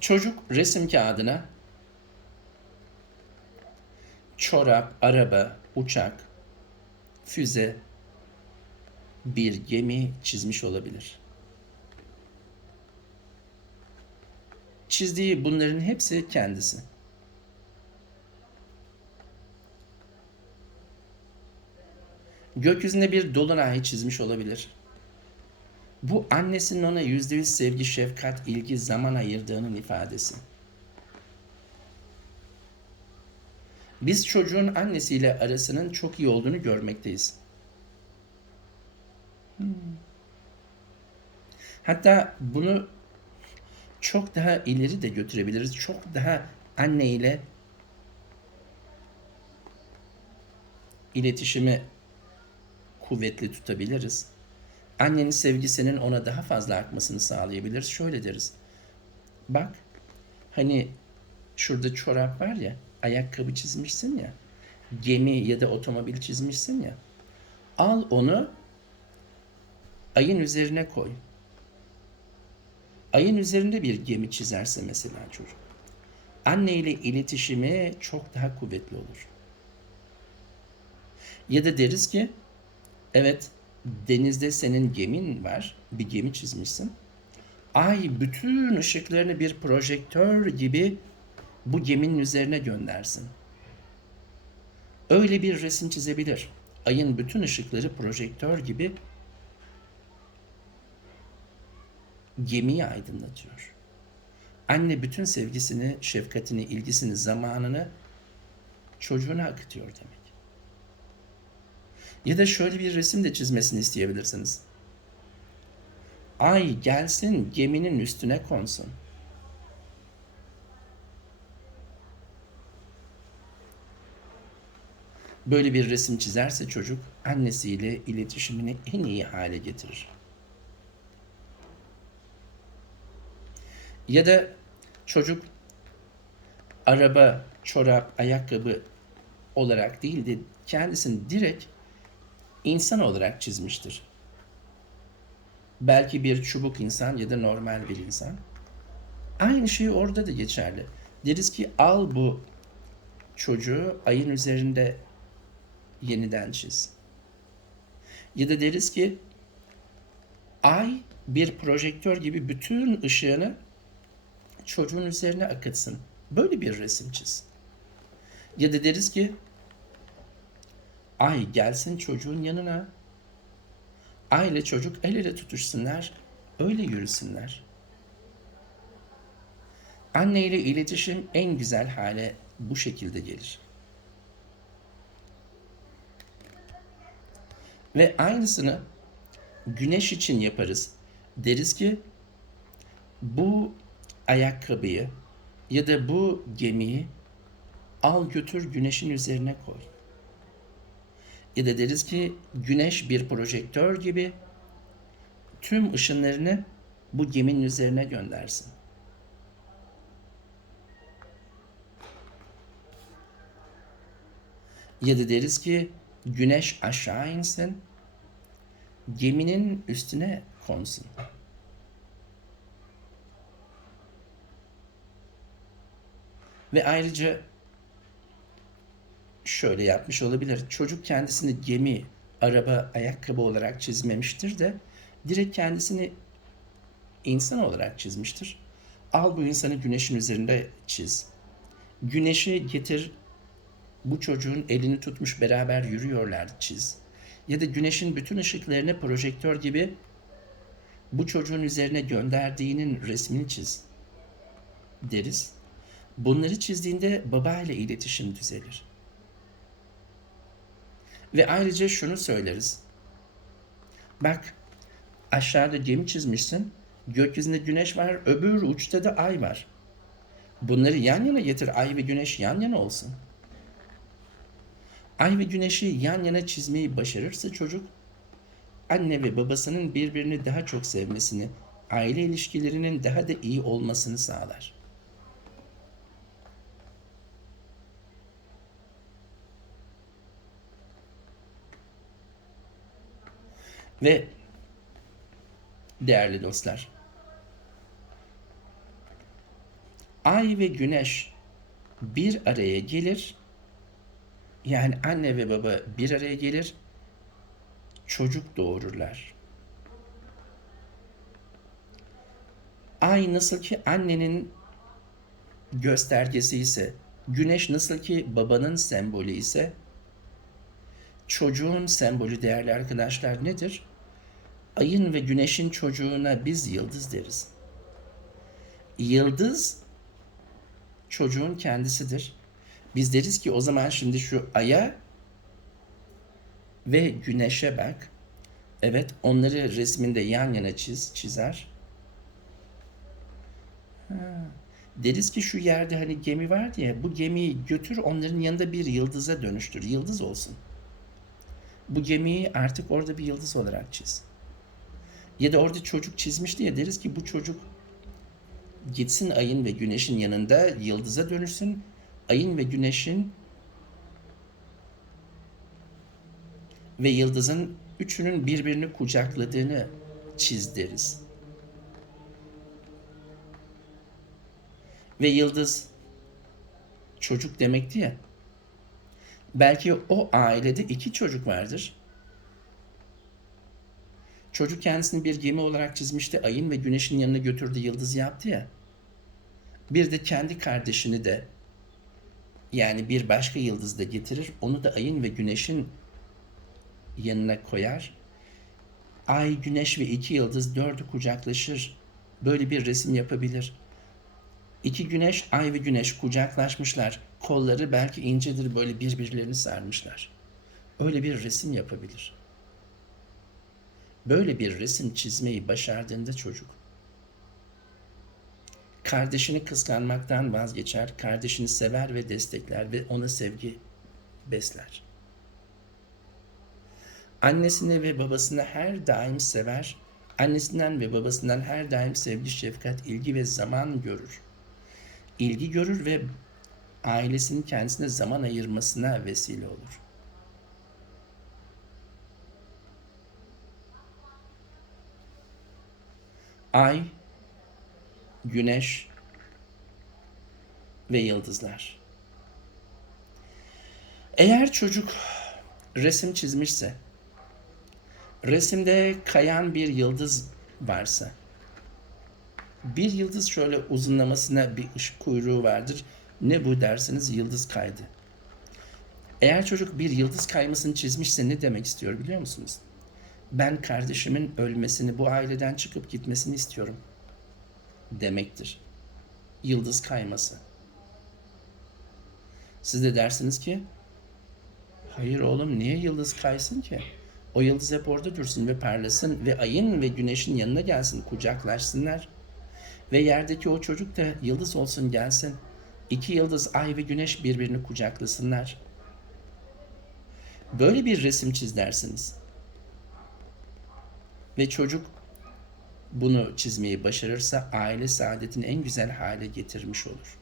Çocuk resim kağıdına çorap, araba, uçak, füze, bir gemi çizmiş olabilir. Çizdiği bunların hepsi kendisi. Gökyüzünde bir dolunay çizmiş olabilir. Bu annesinin ona yüzde yüz sevgi, şefkat, ilgi, zaman ayırdığının ifadesi. Biz çocuğun annesiyle arasının çok iyi olduğunu görmekteyiz. Hatta bunu çok daha ileri de götürebiliriz. Çok daha anne ile iletişimi kuvvetli tutabiliriz. Annenin sevgisinin ona daha fazla akmasını sağlayabiliriz. Şöyle deriz. Bak hani şurada çorap var ya, ayakkabı çizmişsin ya, gemi ya da otomobil çizmişsin ya. Al onu ayın üzerine koy. Ayın üzerinde bir gemi çizerse mesela çocuk. Anne ile iletişimi çok daha kuvvetli olur. Ya da deriz ki evet denizde senin gemin var. Bir gemi çizmişsin. Ay bütün ışıklarını bir projektör gibi bu geminin üzerine göndersin. Öyle bir resim çizebilir. Ayın bütün ışıkları projektör gibi gemiyi aydınlatıyor. Anne bütün sevgisini, şefkatini, ilgisini, zamanını çocuğuna akıtıyor demek. Ya da şöyle bir resim de çizmesini isteyebilirsiniz. Ay gelsin geminin üstüne konsun. Böyle bir resim çizerse çocuk annesiyle iletişimini en iyi hale getirir. Ya da çocuk araba, çorap, ayakkabı olarak değil de kendisini direkt insan olarak çizmiştir. Belki bir çubuk insan ya da normal bir insan. Aynı şey orada da geçerli. Deriz ki al bu çocuğu ayın üzerinde yeniden çiz. Ya da deriz ki ay bir projektör gibi bütün ışığını çocuğun üzerine akıtsın. Böyle bir resim çiz. Ya da deriz ki ay gelsin çocuğun yanına. Aile çocuk el ele tutuşsunlar, öyle yürüsünler. Anne ile iletişim en güzel hale bu şekilde gelir. Ve aynısını güneş için yaparız. Deriz ki bu ayakkabıyı ya da bu gemiyi al götür güneşin üzerine koy. Ya da deriz ki güneş bir projektör gibi tüm ışınlarını bu geminin üzerine göndersin. Ya da deriz ki güneş aşağı insin, geminin üstüne konsun. Ve ayrıca şöyle yapmış olabilir. Çocuk kendisini gemi, araba, ayakkabı olarak çizmemiştir de direkt kendisini insan olarak çizmiştir. Al bu insanı güneşin üzerinde çiz. Güneşi getir bu çocuğun elini tutmuş beraber yürüyorlar çiz. Ya da güneşin bütün ışıklarını projektör gibi bu çocuğun üzerine gönderdiğinin resmini çiz deriz. Bunları çizdiğinde baba ile iletişim düzelir. Ve ayrıca şunu söyleriz. Bak aşağıda gemi çizmişsin. Gökyüzünde güneş var, öbür uçta da ay var. Bunları yan yana getir. Ay ve güneş yan yana olsun. Ay ve güneşi yan yana çizmeyi başarırsa çocuk anne ve babasının birbirini daha çok sevmesini, aile ilişkilerinin daha da iyi olmasını sağlar. Ve değerli dostlar, Ay ve güneş bir araya gelir. Yani anne ve baba bir araya gelir. Çocuk doğururlar. Ay nasıl ki annenin göstergesi ise, güneş nasıl ki babanın sembolü ise, çocuğun sembolü değerli arkadaşlar nedir? Ayın ve güneşin çocuğuna biz yıldız deriz. Yıldız çocuğun kendisidir. Biz deriz ki o zaman şimdi şu aya ve güneşe bak. Evet onları resminde yan yana çiz, çizer. Ha. Deriz ki şu yerde hani gemi var diye bu gemiyi götür onların yanında bir yıldıza dönüştür. Yıldız olsun. Bu gemiyi artık orada bir yıldız olarak çiz. Ya da orada çocuk çizmiş diye deriz ki bu çocuk gitsin ayın ve güneşin yanında yıldıza dönüşsün. Ayın ve güneşin ve yıldızın üçünün birbirini kucakladığını çiz deriz. Ve yıldız çocuk demekti ya. Belki o ailede iki çocuk vardır. Çocuk kendisini bir gemi olarak çizmişti. Ayın ve güneşin yanına götürdü, yıldız yaptı ya. Bir de kendi kardeşini de yani bir başka yıldız da getirir. Onu da ayın ve güneşin yanına koyar. Ay, güneş ve iki yıldız dördü kucaklaşır. Böyle bir resim yapabilir. İki güneş, ay ve güneş kucaklaşmışlar. Kolları belki incedir böyle birbirlerini sarmışlar. Öyle bir resim yapabilir. Böyle bir resim çizmeyi başardığında çocuk kardeşini kıskanmaktan vazgeçer, kardeşini sever ve destekler ve ona sevgi besler. Annesini ve babasını her daim sever, annesinden ve babasından her daim sevgi, şefkat, ilgi ve zaman görür. İlgi görür ve ailesinin kendisine zaman ayırmasına vesile olur. Ay, güneş ve yıldızlar. Eğer çocuk resim çizmişse, resimde kayan bir yıldız varsa, bir yıldız şöyle uzunlamasına bir ışık kuyruğu vardır. Ne bu dersiniz yıldız kaydı. Eğer çocuk bir yıldız kaymasını çizmişse ne demek istiyor biliyor musunuz? Ben kardeşimin ölmesini, bu aileden çıkıp gitmesini istiyorum demektir. Yıldız kayması. Siz de dersiniz ki hayır oğlum niye yıldız kaysın ki? O yıldız hep orada dursun ve parlasın ve ayın ve güneşin yanına gelsin, kucaklaşsınlar. Ve yerdeki o çocuk da yıldız olsun gelsin. İki yıldız, ay ve güneş birbirini kucaklasınlar. Böyle bir resim çiz dersiniz. Ve çocuk bunu çizmeyi başarırsa aile saadetini en güzel hale getirmiş olur.